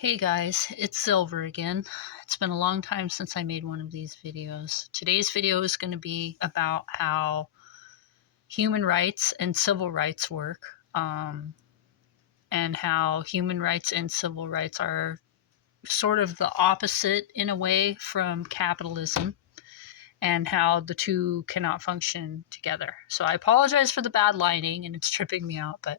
Hey guys, it's Silver again. It's been a long time since I made one of these videos. Today's video is going to be about how human rights and civil rights work, and how human rights and civil rights are sort of the opposite in a way from capitalism, and how the two cannot function together. So I apologize for the bad lighting and it's tripping me out, but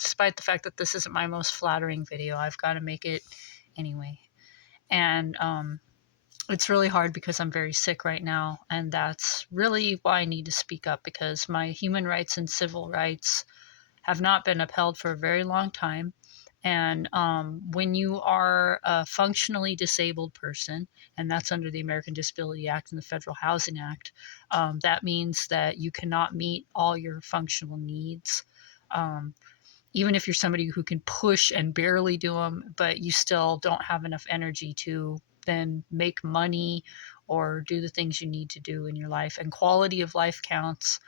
despite the fact that this isn't my most flattering video, I've got to make it anyway. And it's really hard because I'm very sick right now, and that's really why I need to speak up, because my human rights and civil rights have not been upheld for a very long time. And when you are a functionally disabled person, and that's under the American Disability Act and the Federal Housing Act, that means that you cannot meet all your functional needs. Even if you're somebody who can push and barely do them, but you still don't have enough energy to then make money or do the things you need to do in your life. And quality of life counts.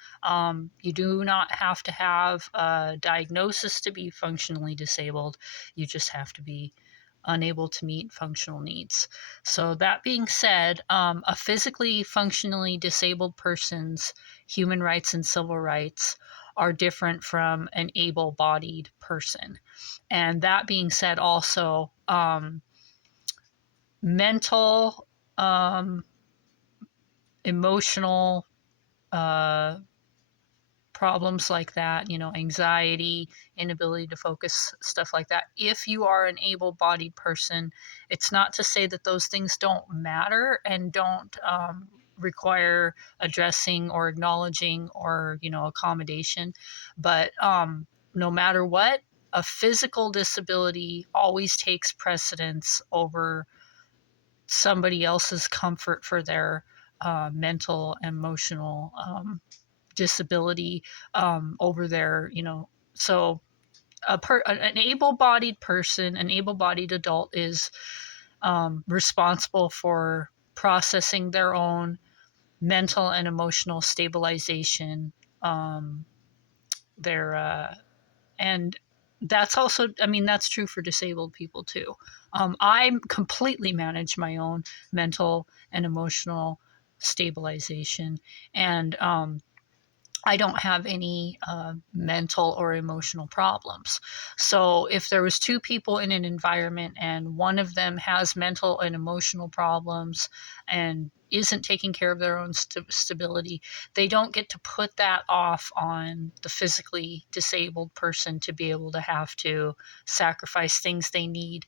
You do not have to have a diagnosis to be functionally disabled. You just have to be unable to meet functional needs. So that being said, a physically functionally disabled person's human rights and civil rights are different from an able-bodied person. And that being said, also mental, emotional uh, problems like that, anxiety, inability to focus, stuff like that. If you are an able bodied person, it's not to say that those things don't matter and don't require addressing or acknowledging or, accommodation. But no matter what, a physical disability always takes precedence over somebody else's comfort for their mental, emotional disability over there, so an able-bodied person, an able-bodied adult is responsible for processing their own mental and emotional stabilization, their and that's also, I mean, that's true for disabled people too. I completely manage my own mental and emotional stabilization, and I don't have any mental or emotional problems. So if there was two people in an environment and one of them has mental and emotional problems and isn't taking care of their own stability, they don't get to put that off on the physically disabled person to be able to have to sacrifice things they need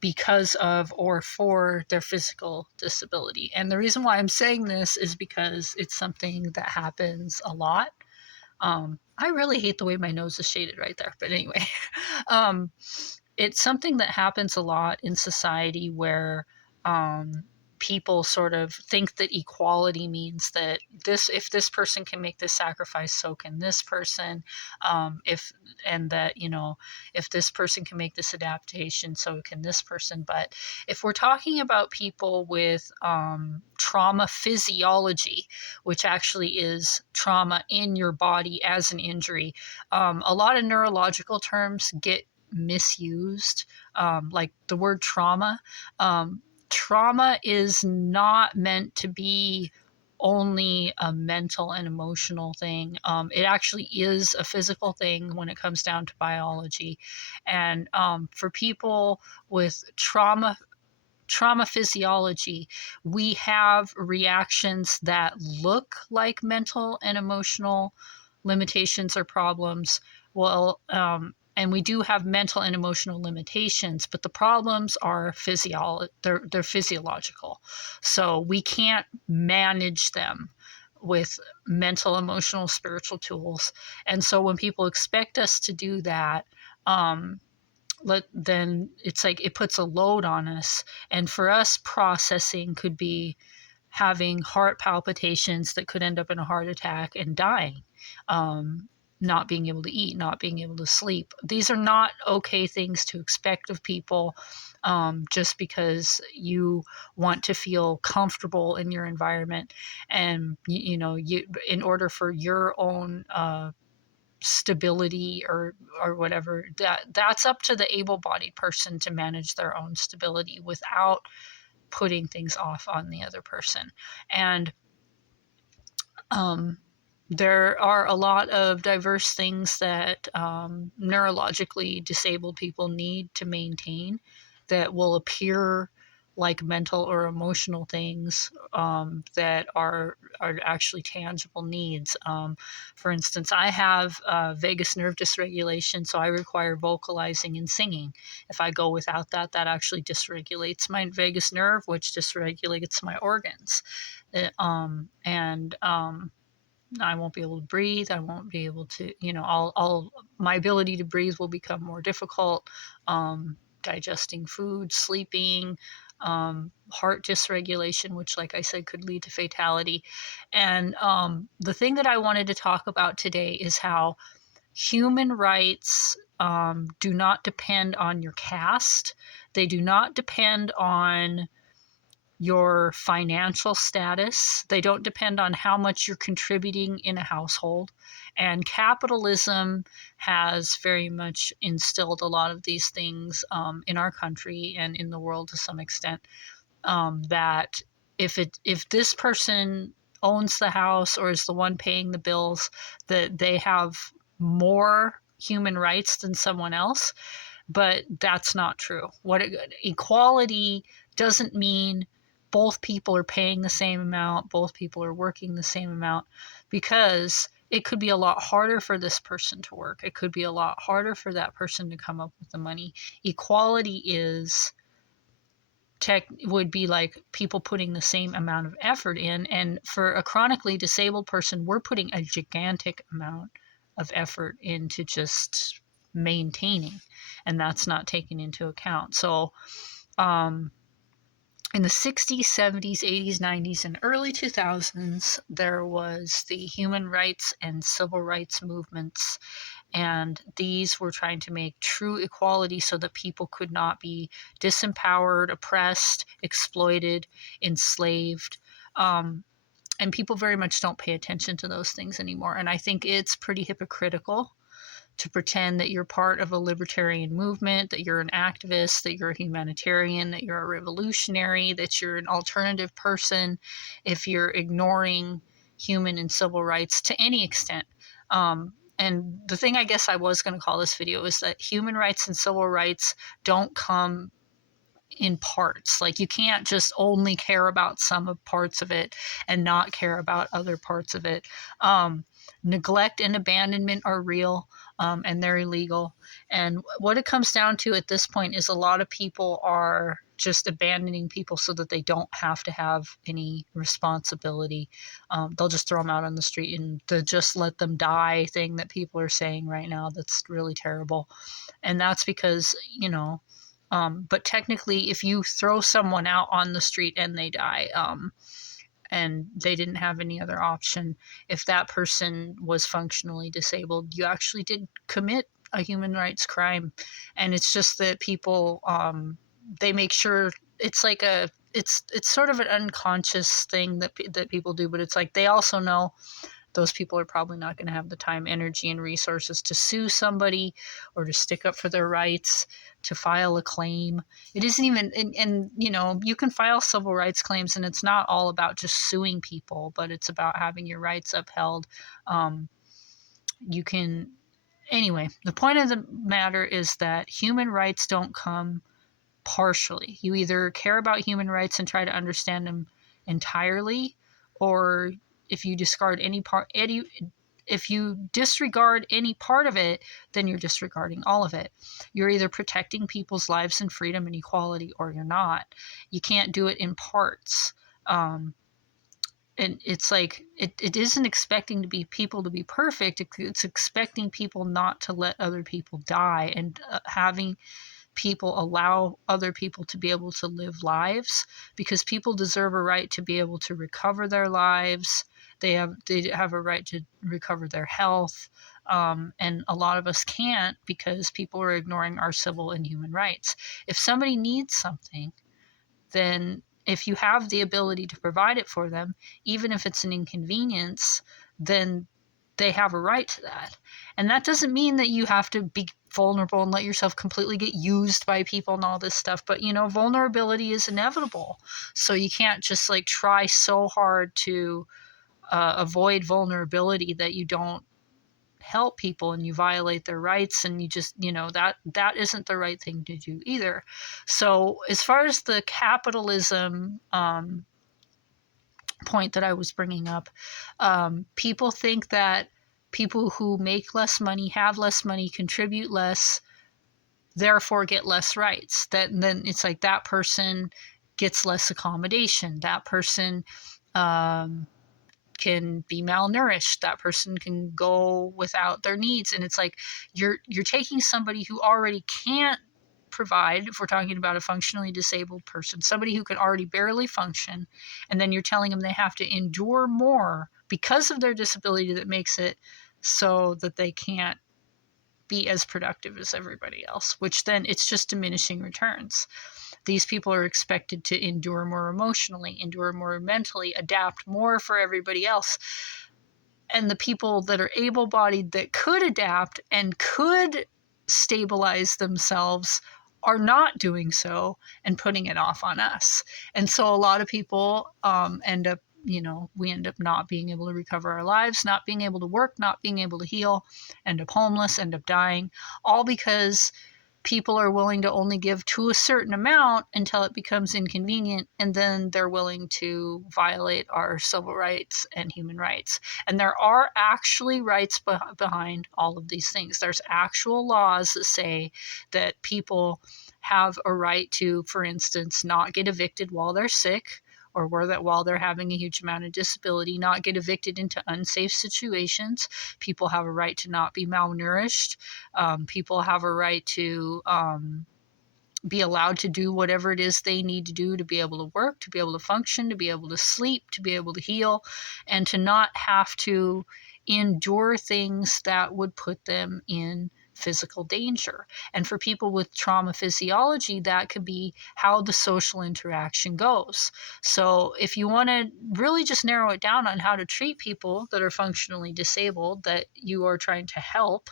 because of or for their physical disability. And the reason why I'm saying this is because it's something that happens a lot. I really hate the way my nose is shaded right there, but anyway, um, it's something that happens a lot in society where people sort of think that equality means that if this person can make this sacrifice, so can this person. If and that if this person can make this adaptation, so can this person. But if we're talking about people with trauma physiology, which actually is trauma in your body as an injury, a lot of neurological terms get misused, like the word trauma. Trauma is not meant to be only a mental and emotional thing. It actually is a physical thing when it comes down to biology. And for people with trauma physiology, we have reactions that look like mental and emotional limitations or problems. Well, and we do have mental and emotional limitations, but the problems are they're physiological. So we can't manage them with mental, emotional, spiritual tools. And so when people expect us to do that, then it's like it puts a load on us. And for us, processing could be having heart palpitations that could end up in a heart attack and dying, not being able to eat, not being able to sleep. These are not okay things to expect of people, just because you want to feel comfortable in your environment. And you in order for your own stability or whatever, that's up to the able-bodied person to manage their own stability without putting things off on the other person. And um, there are a lot of diverse things that neurologically disabled people need to maintain that will appear like mental or emotional things that are actually tangible needs. For instance, I have vagus nerve dysregulation, so I require vocalizing and singing. If I go without that, that actually dysregulates my vagus nerve, which dysregulates my organs. I won't be able to breathe. I won't be able to, my ability to breathe will become more difficult. Digesting food, sleeping, heart dysregulation, which, like I said, could lead to fatality. And the thing that I wanted to talk about today is how human rights do not depend on your caste. They do not depend on your financial status. They don't depend on how much you're contributing in a household. And capitalism has very much instilled a lot of these things in our country and in the world to some extent. That if this person owns the house or is the one paying the bills, that they have more human rights than someone else. But that's not true. Equality doesn't mean both people are paying the same amount, both people are working the same amount, because it could be a lot harder for this person to work. It could be a lot harder for that person to come up with the money. Equality would be like people putting the same amount of effort in. And for a chronically disabled person, we're putting a gigantic amount of effort into just maintaining, and that's not taken into account. So in the 60s, 70s, 80s, 90s, and early 2000s, there was the human rights and civil rights movements, and these were trying to make true equality so that people could not be disempowered, oppressed, exploited, enslaved. And people very much don't pay attention to those things anymore. And I think it's pretty hypocritical to pretend that you're part of a libertarian movement, that you're an activist, that you're a humanitarian, that you're a revolutionary, that you're an alternative person, if you're ignoring human and civil rights to any extent. And the thing I guess I was going to call this video is that human rights and civil rights don't come in parts. Like, you can't just only care about some of parts of it and not care about other parts of it. Neglect and abandonment are real, and they're illegal. And what it comes down to at this point is a lot of people are just abandoning people so that they don't have to have any responsibility. They'll just throw them out on the street, and the just let them die thing that people are saying right now, that's really terrible. And that's because, but technically, if you throw someone out on the street and they die, and they didn't have any other option, if that person was functionally disabled, you actually did commit a human rights crime. And it's just that people, they make sure it's like it's sort of an unconscious thing that people do, but it's like they also know those people are probably not going to have the time, energy, and resources to sue somebody or to stick up for their rights, to file a claim. It isn't even, and you can file civil rights claims, and it's not all about just suing people, but it's about having your rights upheld. You can, anyway, the point of the matter is that human rights don't come partially. You either care about human rights and try to understand them entirely, or if you disregard any part of it, then you're disregarding all of it. You're either protecting people's lives and freedom and equality, or you're not. You can't do it in parts. And it's like it isn't expecting people to be perfect. It's expecting people not to let other people die, and having people allow other people to be able to live lives, because people deserve a right to be able to recover their lives. They have a right to recover their health. And a lot of us can't because people are ignoring our civil and human rights. If somebody needs something, then if you have the ability to provide it for them, even if it's an inconvenience, then they have a right to that. And that doesn't mean that you have to be vulnerable and let yourself completely get used by people and all this stuff. But, vulnerability is inevitable. So you can't just like try so hard to avoid vulnerability that you don't help people and you violate their rights, and you just that isn't the right thing to do either. So as far as the capitalism point that I was bringing up, people think that people who make less money, have less money, contribute less, therefore get less rights. That then it's like that person gets less accommodation. That person can be malnourished. That person can go without their needs. And it's like you're taking somebody who already can't provide, if we're talking about a functionally disabled person, somebody who can already barely function, and then you're telling them they have to endure more because of their disability that makes it so that they can't be as productive as everybody else, which then it's just diminishing returns. These people are expected to endure more emotionally, endure more mentally, adapt more for everybody else. And the people that are able-bodied that could adapt and could stabilize themselves are not doing so and putting it off on us. And so a lot of people end up, we end up not being able to recover our lives, not being able to work, not being able to heal, end up homeless, end up dying, all because people are willing to only give to a certain amount until it becomes inconvenient, and then they're willing to violate our civil rights and human rights. And there are actually rights behind all of these things. There's actual laws that say that people have a right to, for instance, not get evicted while they're sick, or while they're having a huge amount of disability, not get evicted into unsafe situations. People have a right to not be malnourished. People have a right to be allowed to do whatever it is they need to do to be able to work, to be able to function, to be able to sleep, to be able to heal, and to not have to endure things that would put them in physical danger. And for people with trauma physiology, that could be how the social interaction goes. So if you want to really just narrow it down on how to treat people that are functionally disabled, that you are trying to help,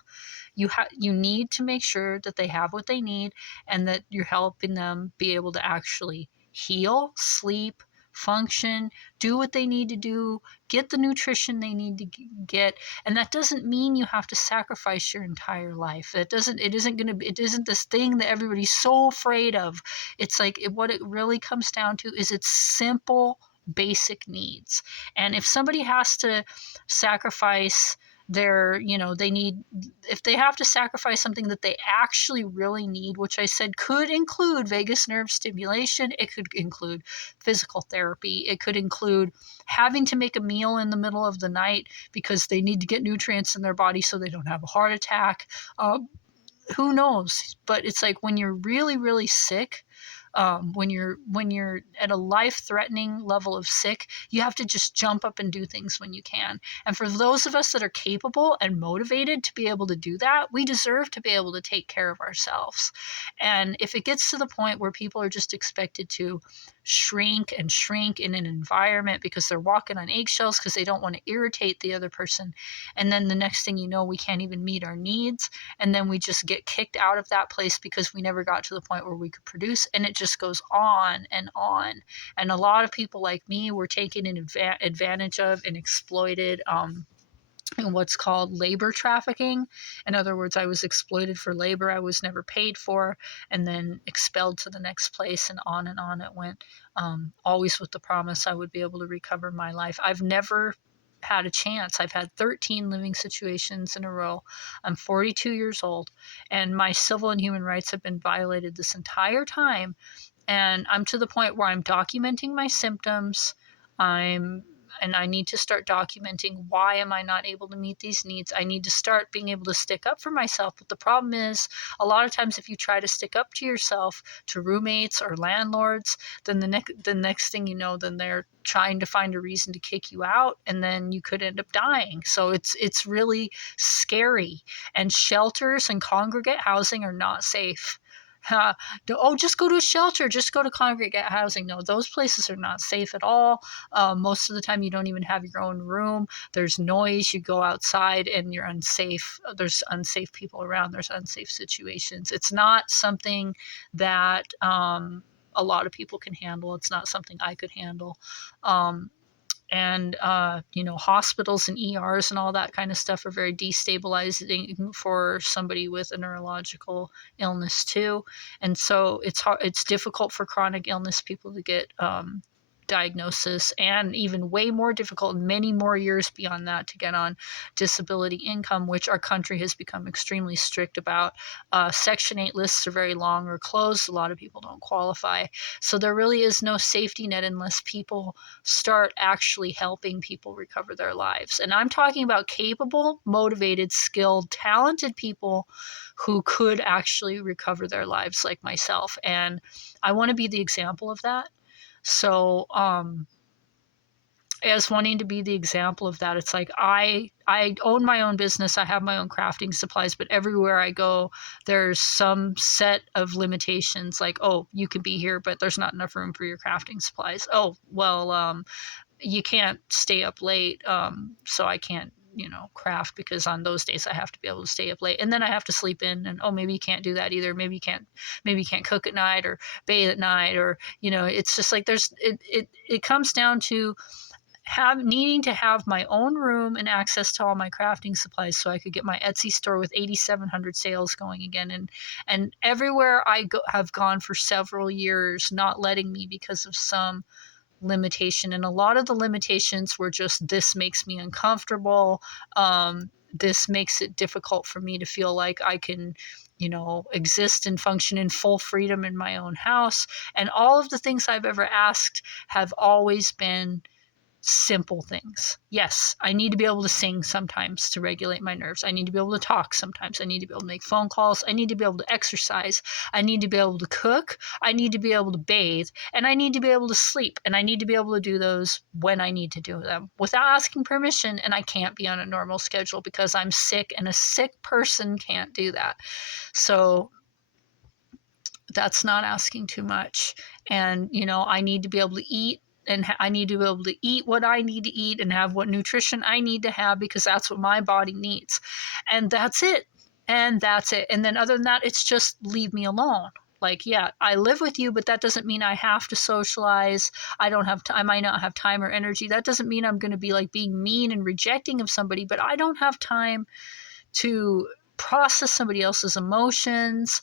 you need to make sure that they have what they need, and that you're helping them be able to actually heal, sleep, function, do what they need to do, get the nutrition they need to get. And that doesn't mean you have to sacrifice your entire life. It isn't this thing that everybody's so afraid of. It's like what it really comes down to is it's simple basic needs. And if somebody has to sacrifice if they have to sacrifice something that they actually really need, which I said could include vagus nerve stimulation, it could include physical therapy, it could include having to make a meal in the middle of the night because they need to get nutrients in their body so they don't have a heart attack. Who knows? But it's like when you're really, really sick, when you're at a life-threatening level of sick, you have to just jump up and do things when you can. And for those of us that are capable and motivated to be able to do that, we deserve to be able to take care of ourselves. And if it gets to the point where people are just expected to shrink and shrink in an environment because they're walking on eggshells because they don't want to irritate the other person, and then the next thing you know, we can't even meet our needs, and then we just get kicked out of that place because we never got to the point where we could produce, and it just goes on and on. And a lot of people like me were taken advantage of and exploited in what's called labor trafficking. In other words, I was exploited for labor I was never paid for, and then expelled to the next place, and on it went, always with the promise I would be able to recover my life. I've never had a chance. I've had 13 living situations in a row. I'm 42 years old, and my civil and human rights have been violated this entire time. And I'm to the point where I'm documenting my symptoms. And I need to start documenting why am I not able to meet these needs. I need to start being able to stick up for myself. But the problem is, a lot of times if you try to stick up to yourself, to roommates or landlords, then the next thing you know, then they're trying to find a reason to kick you out, and then you could end up dying. So it's really scary. And shelters and congregate housing are not safe Just go to a shelter, just go to congregate housing. No, those places are not safe at all. Most of the time, you don't even have your own room. There's noise. You go outside and you're unsafe. There's unsafe people around. There's unsafe situations. It's not something that a lot of people can handle. It's not something I could handle. And hospitals and ERs and all that kind of stuff are very destabilizing for somebody with a neurological illness too. And so it's difficult for chronic illness people to get diagnosis, and even way more difficult, many more years beyond that, to get on disability income, which our country has become extremely strict about. Section 8 lists are very long or closed. A lot of people don't qualify. So there really is no safety net unless people start actually helping people recover their lives. And I'm talking about capable, motivated, skilled, talented people who could actually recover their lives, like myself. And I want to be the example of that. So, as wanting to be the example of that, it's like I own my own business. I have my own crafting supplies, but everywhere I go, there's some set of limitations. Like, oh, you can be here, but there's not enough room for your crafting supplies. Oh, well, you can't stay up late, so I can't craft, because on those days I have to be able to stay up late, and then I have to sleep in, and maybe you can't do that either. Maybe you can't cook at night or bathe at night, or it's just like it comes down to needing to have my own room and access to all my crafting supplies so I could get my Etsy store with 8,700 sales going again, and everywhere I have gone for several years, not letting me because of some limitation. And a lot of the limitations were just, this makes me uncomfortable. This makes it difficult for me to feel like I can exist and function in full freedom in my own house. And all of the things I've ever asked have always been simple things. Yes, I need to be able to sing sometimes to regulate my nerves. I need to be able to talk sometimes. I need to be able to make phone calls. I need to be able to exercise. I need to be able to cook. I need to be able to bathe. And I need to be able to sleep. And I need to be able to do those when I need to do them without asking permission. And I can't be on a normal schedule because I'm sick, and a sick person can't do that. So that's not asking too much. And, I need to be able to eat, and I need to be able to eat what I need to eat and have what nutrition I need to have, because that's what my body needs. And that's it. And that's it. And then other than that, it's just leave me alone. Like, yeah, I live with you, but that doesn't mean I have to socialize. I might not have time or energy. That doesn't mean I'm going to be like being mean and rejecting of somebody, but I don't have time to process somebody else's emotions,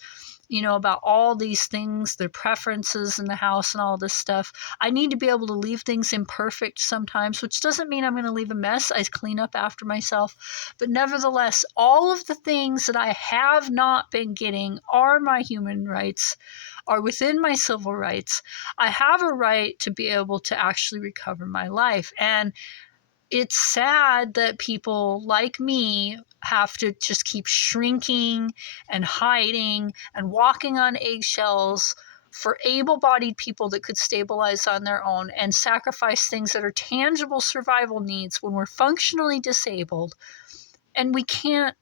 about all these things, their preferences in the house and all this stuff. I need to be able to leave things imperfect sometimes, which doesn't mean I'm going to leave a mess. I clean up after myself. But nevertheless, all of the things that I have not been getting are my human rights, are within my civil rights. I have a right to be able to actually recover my life. And it's sad that people like me have to just keep shrinking and hiding and walking on eggshells for able-bodied people that could stabilize on their own, and sacrifice things that are tangible survival needs when we're functionally disabled and we can't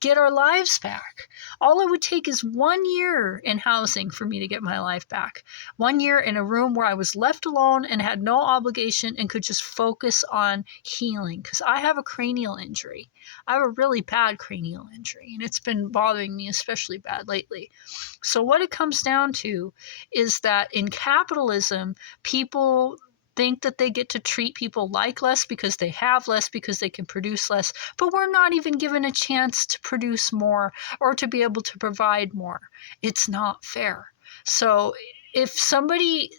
get our lives back. All it would take is 1 year in housing for me to get my life back. 1 year in a room where I was left alone and had no obligation and could just focus on healing. Because I have a cranial injury. I have a really bad cranial injury, and it's been bothering me especially bad lately. So what it comes down to is that in capitalism, people think that they get to treat people like less because they have less, because they can produce less, but we're not even given a chance to produce more or to be able to provide more. It's not fair. So if somebody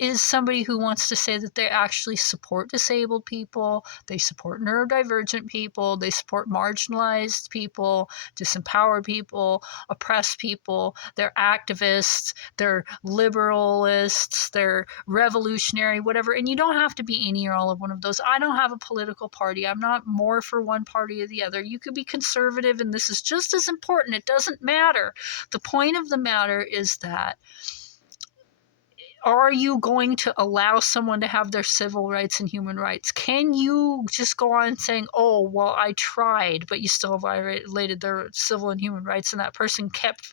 is somebody who wants to say that they actually support disabled people, they support neurodivergent people, they support marginalized people, disempowered people, oppressed people, they're activists, they're liberalists, they're revolutionary, whatever. And you don't have to be any or all of one of those. I don't have a political party. I'm not more for one party or the other. You could be conservative, and this is just as important. It doesn't matter. The point of the matter is that, are you going to allow someone to have their civil rights and human rights? Can you just go on saying, oh, well, I tried, but you still violated their civil and human rights, and that person kept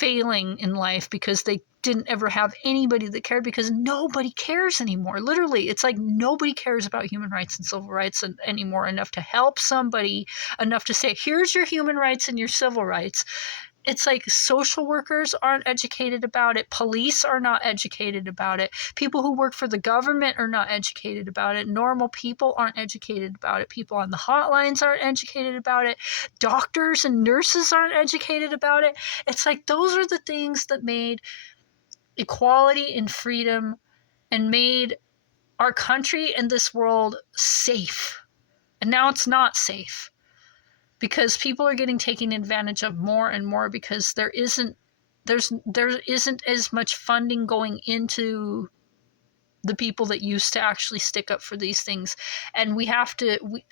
failing in life because they didn't ever have anybody that cared, because nobody cares anymore. Literally, it's like nobody cares about human rights and civil rights anymore enough to help somebody, enough to say, here's your human rights and your civil rights. It's like social workers aren't educated about it. Police are not educated about it. People who work for the government are not educated about it. Normal people aren't educated about it. People on the hotlines aren't educated about it. Doctors and nurses aren't educated about it. It's like those are the things that made equality and freedom and made our country and this world safe. And now it's not safe, because people are getting taken advantage of more and more, because there isn't as much funding going into the people that used to actually stick up for these things. And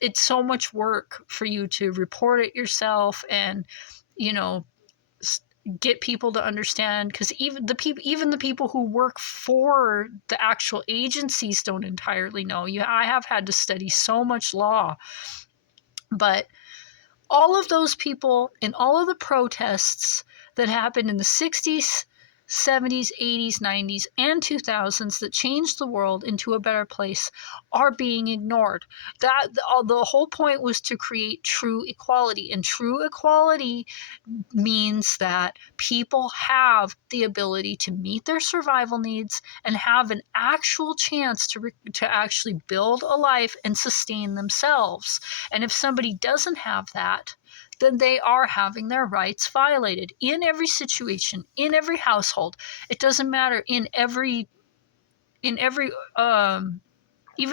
it's so much work for you to report it yourself and, you know, get people to understand, because even the people who work for the actual agencies don't entirely know. I have had to study so much law, but all of those people in all of the protests that happened in the 60s, 70s, 80s, 90s, and 2000s that changed the world into a better place are being ignored. The whole point was to create true equality, and true equality means that people have the ability to meet their survival needs and have an actual chance to actually build a life and sustain themselves. And if somebody doesn't have that, then they are having their rights violated in every situation, in every household. It doesn't matter, in every even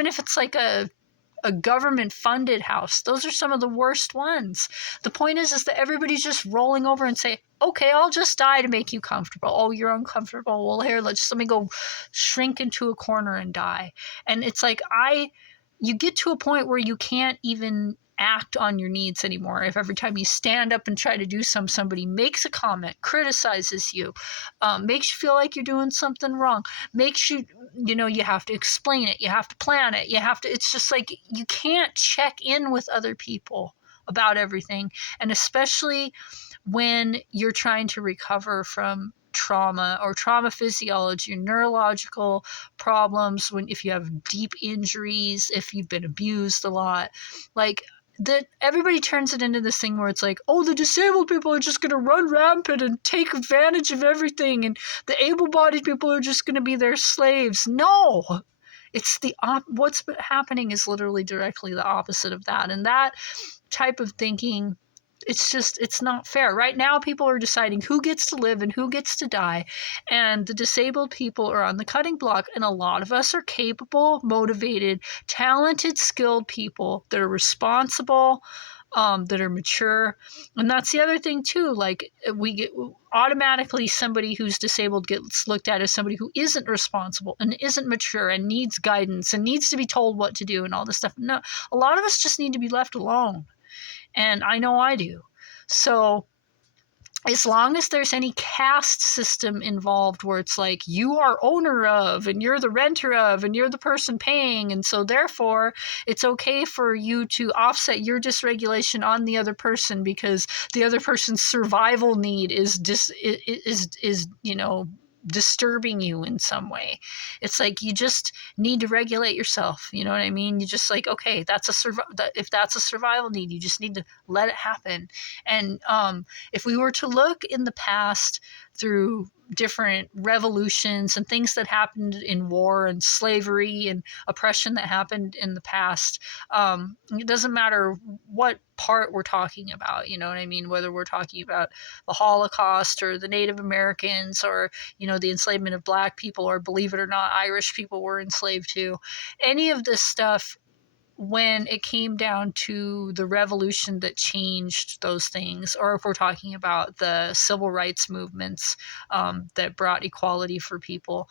if it's like a government funded house. Those are some of the worst ones. The point is that everybody's just rolling over and say, okay, I'll just die to make you comfortable. Oh, you're uncomfortable. Well, here, let me go shrink into a corner and die. And it's like, you get to a point where you can't even act on your needs anymore. If every time you stand up and try to do somebody makes a comment, criticizes you, makes you feel like you're doing something wrong, makes you, you have to explain it, you have to plan it, it's just like, you can't check in with other people about everything. And especially when you're trying to recover from trauma or trauma physiology, or neurological problems, if you have deep injuries, if you've been abused a lot, like, that everybody turns it into this thing where it's like, oh, the disabled people are just going to run rampant and take advantage of everything, and the able-bodied people are just going to be their slaves. No, it's what's happening is literally directly the opposite of that. And that type of thinking, it's not fair. Right now, people are deciding who gets to live and who gets to die, and the disabled people are on the cutting block. And a lot of us are capable, motivated, talented, skilled people that are responsible, that are mature. And that's the other thing too. Like, we get automatically, somebody who's disabled gets looked at as somebody who isn't responsible and isn't mature and needs guidance and needs to be told what to do and all this stuff. No, a lot of us just need to be left alone. And I know I do. So as long as there's any caste system involved where it's like, you are owner of, and you're the renter of, and you're the person paying, and so therefore it's okay for you to offset your dysregulation on the other person because the other person's survival need is disturbing you in some way. It's like, you just need to regulate yourself. You know what I mean? You just like, okay, if that's a survival need, you just need to let it happen. And if we were to look in the past through different revolutions and things that happened in war and slavery and oppression that happened in the past, it doesn't matter what part we're talking about, you know what I mean? Whether we're talking about the Holocaust or the Native Americans or, the enslavement of Black people, or, believe it or not, Irish people were enslaved too. Any of this stuff, when it came down to the revolution that changed those things, or if we're talking about the civil rights movements that brought equality for people,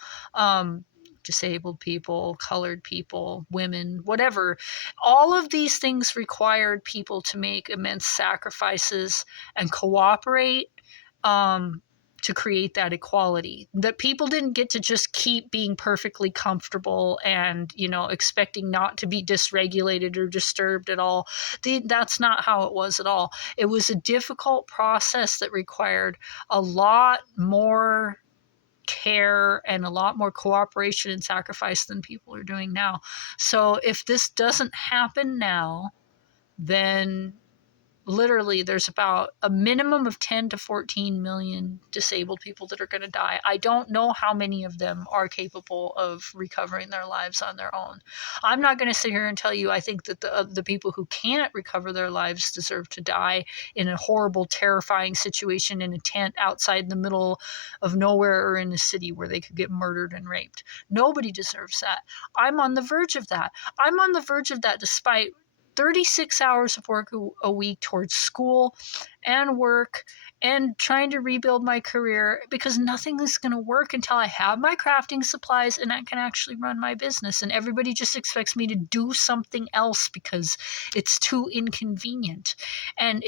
disabled people, colored people, women, whatever, all of these things required people to make immense sacrifices and cooperate, to create that equality, that people didn't get to just keep being perfectly comfortable and, expecting not to be dysregulated or disturbed at all. That's not how it was at all. It was a difficult process that required a lot more care and a lot more cooperation and sacrifice than people are doing now. So if this doesn't happen now, then literally there's about a minimum of 10 to 14 million disabled people that are going to die. I don't know how many of them are capable of recovering their lives on their own. I'm not going to sit here and tell you I think that the people who can't recover their lives deserve to die in a horrible, terrifying situation in a tent outside the middle of nowhere or in a city where they could get murdered and raped. Nobody deserves that. I'm on the verge of that. I'm on the verge of that despite 36 hours of work a week towards school and work and trying to rebuild my career, because nothing is going to work until I have my crafting supplies and I can actually run my business. And everybody just expects me to do something else because it's too inconvenient. And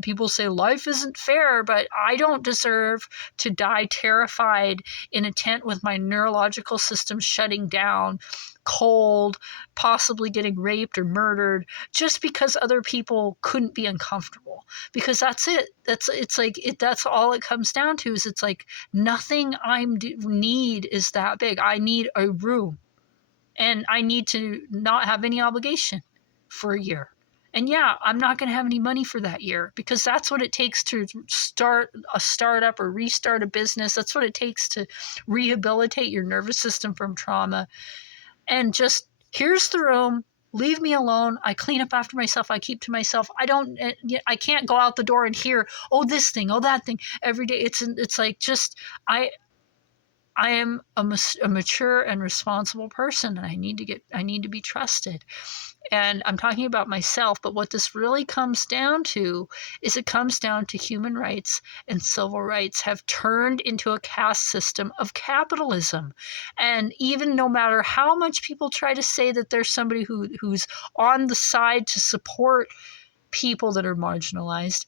people say life isn't fair, but I don't deserve to die terrified in a tent with my neurological system shutting down, cold, possibly getting raped or murdered, just because other people couldn't be uncomfortable. Because that's it. That's all it comes down to. Is it's like nothing I need is that big. I need a room, and I need to not have any obligation for a year. And yeah, I'm not going to have any money for that year, because that's what it takes to start a startup or restart a business. That's what it takes to rehabilitate your nervous system from trauma. And just, here's the room, leave me alone. I clean up after myself. I keep to myself. I can't go out the door and hear, oh, this thing, oh, that thing every day. It's like, just, I am a mature and responsible person, and I need to be trusted. And I'm talking about myself, but what this really comes down to is it comes down to human rights and civil rights have turned into a caste system of capitalism. And even no matter how much people try to say that there's somebody who's on the side to support people that are marginalized,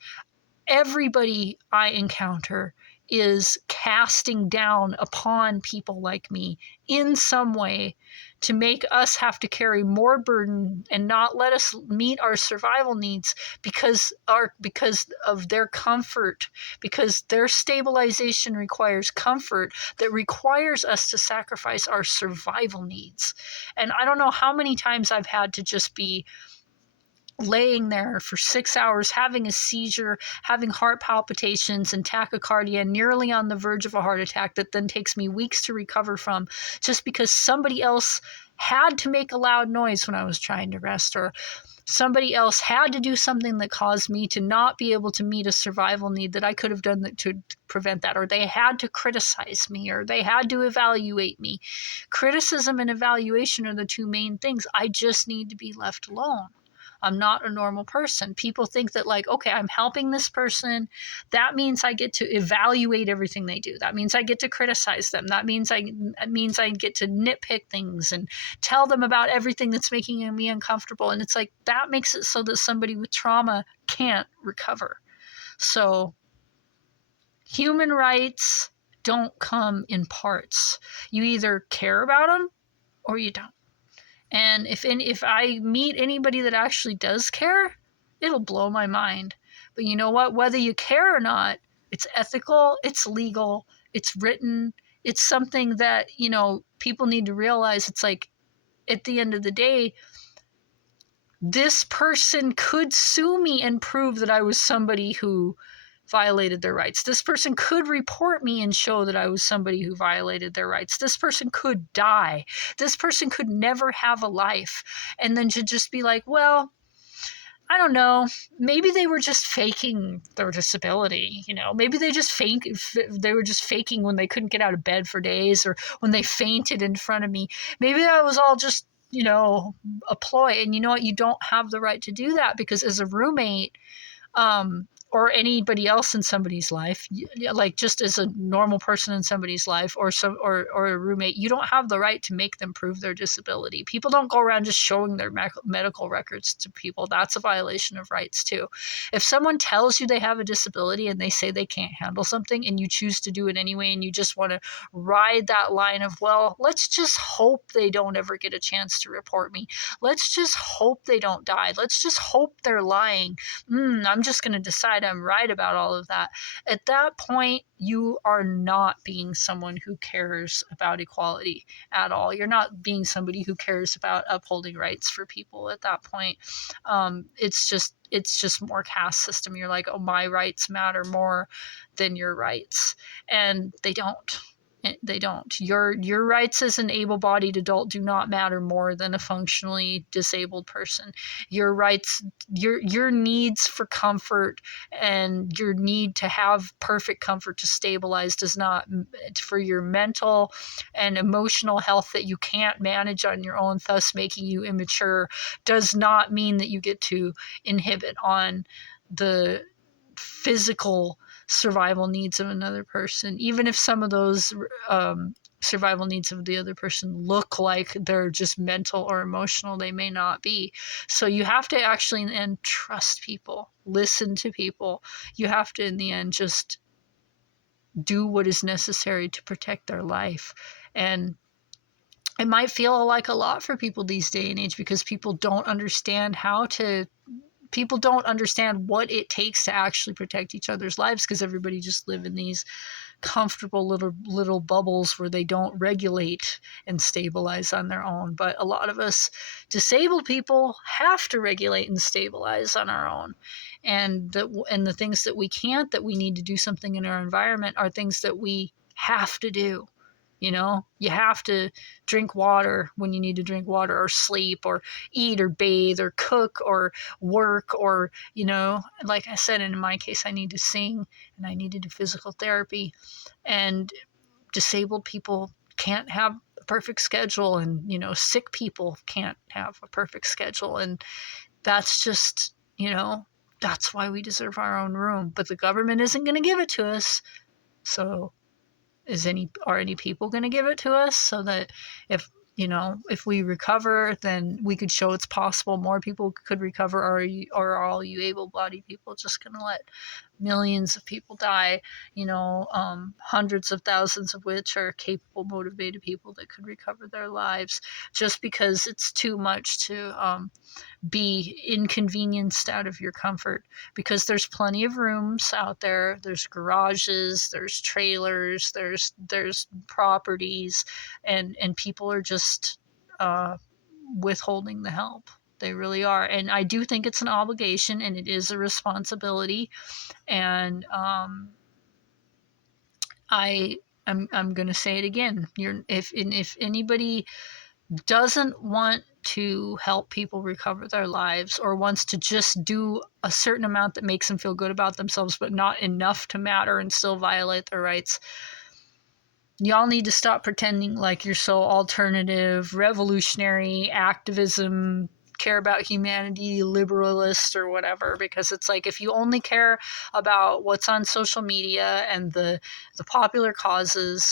everybody I encounter is casting down upon people like me in some way to make us have to carry more burden and not let us meet our survival needs because of their comfort, because their stabilization requires comfort that requires us to sacrifice our survival needs. And I don't know how many times I've had to just be laying there for 6 hours, having a seizure, having heart palpitations and tachycardia, nearly on the verge of a heart attack that then takes me weeks to recover from, just because somebody else had to make a loud noise when I was trying to rest, or somebody else had to do something that caused me to not be able to meet a survival need that I could have done to prevent that, or they had to criticize me, or they had to evaluate me. Criticism and evaluation are the two main things. I just need to be left alone. I'm not a normal person. People think that, like, okay, I'm helping this person. That means I get to evaluate everything they do. That means I get to criticize them. That means I get to nitpick things and tell them about everything that's making me uncomfortable. And it's like, that makes it so that somebody with trauma can't recover. So human rights don't come in parts. You either care about them or you don't. And if I meet anybody that actually does care, it'll blow my mind. But you know what? Whether you care or not, it's ethical, it's legal, it's written, it's something that, people need to realize. It's like, at the end of the day, this person could sue me and prove that I was somebody who violated their rights. This person could report me and show that I was somebody who violated their rights. This person could die. This person could never have a life. And then to just be like, well, I don't know, maybe they were just faking their disability. Maybe they were just faking when they couldn't get out of bed for days, or when they fainted in front of me. Maybe that was all just, a ploy. And you know what? You don't have the right to do that, because as a roommate, or anybody else in somebody's life, like just as a normal person in somebody's life, or or a roommate, you don't have the right to make them prove their disability. People don't go around just showing their medical records to people. That's a violation of rights too. If someone tells you they have a disability and they say they can't handle something and you choose to do it anyway, and you just want to ride that line of, well, let's just hope they don't ever get a chance to report me. Let's just hope they don't die. Let's just hope they're lying. I'm just going to decide I'm right about all of that. At that point, you are not being someone who cares about equality at all. You're not being somebody who cares about upholding rights for people at that point. It's just more caste system. You're like, oh, my rights matter more than your rights, and they don't. They don't. Your rights as an able-bodied adult do not matter more than a functionally disabled person. Your rights, your needs for comfort and your need to have perfect comfort to stabilize does not, for your mental and emotional health that you can't manage on your own, thus making you immature, does not mean that you get to inhibit on the physical survival needs of another person, even if some of those survival needs of the other person look like they're just mental or emotional. They may not be. So you have to actually in the end trust people, listen to people. You have to in the end just do what is necessary to protect their life. And it might feel like a lot for people these day and age because people don't understand what it takes to actually protect each other's lives, because everybody just live in these comfortable little bubbles where they don't regulate and stabilize on their own. But a lot of us disabled people have to regulate and stabilize on our own. And the things that we can't, that we need to do something in our environment, are things that we have to do. You have to drink water when you need to drink water, or sleep, or eat, or bathe, or cook, or work, or, like I said, in my case, I need to sing and I need to do physical therapy. And disabled people can't have a perfect schedule, and, sick people can't have a perfect schedule. And that's just, that's why we deserve our own room. But the government isn't going to give it to us. So are any people going to give it to us, so that if we recover, then we could show it's possible more people could recover? Or are all you able-bodied people just going to let millions of people die, hundreds of thousands of which are capable, motivated people that could recover their lives, just because it's too much to be inconvenienced out of your comfort? Because there's plenty of rooms out there. There's garages, there's trailers, there's properties, and people are just withholding the help. They really are. And I do think it's an obligation and it is a responsibility. And I'm going to say it again. If anybody doesn't want to help people recover their lives, or wants to just do a certain amount that makes them feel good about themselves, but not enough to matter and still violate their rights, y'all need to stop pretending like you're so alternative, revolutionary, activism, care about humanity, liberalist, or whatever. Because it's like, if you only care about what's on social media and the popular causes,